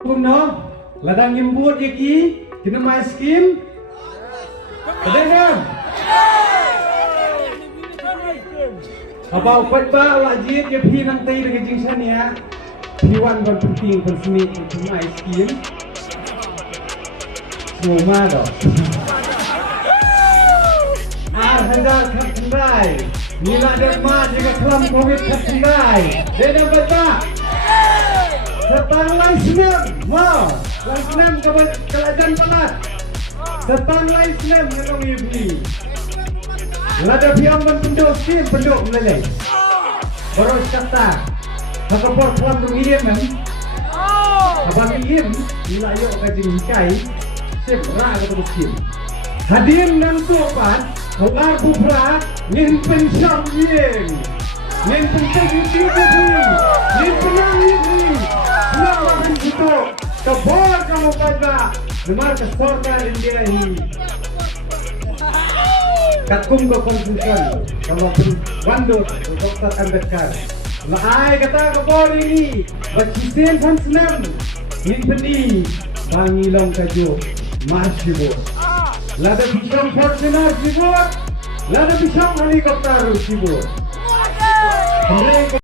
Kuno, ladang nyembut iaki, kena main skim. Kedengar? Abang upat ba wajib dia pi nang tay dengan jingsan ya. Piwan kon penting kon seni untuk main skim. Semua dah. Handal kat kendai. Nila derma jika kelam covid kat kendai. Dia baca. Setang lain senam. Wow. Lain senam kelajan palat. Setang lain senam yang ibu. Lada piam penduk skim penduk meleleh. Baru kata. Hakapor kelam mengirim kan. Abang mengirim. Nila ayok kajing hikai. Sip rak kata skim. Hadir dan sopan. Kelar bubra, Ngin pynshong Ngin. Ngin pynshong ini, Ngin penang ini. Selamat HITO Power kamu pada Nemar kesorkan India ini. Katkum ke konsumen, kalau pun wandut Dr. Ambedkar. Lahai kata kapor ini, bercisen senam. Ngin peni, bangilong kajo, masih Lada pynshong Fortuner sibuk, lada pynshong helikopter sibuk.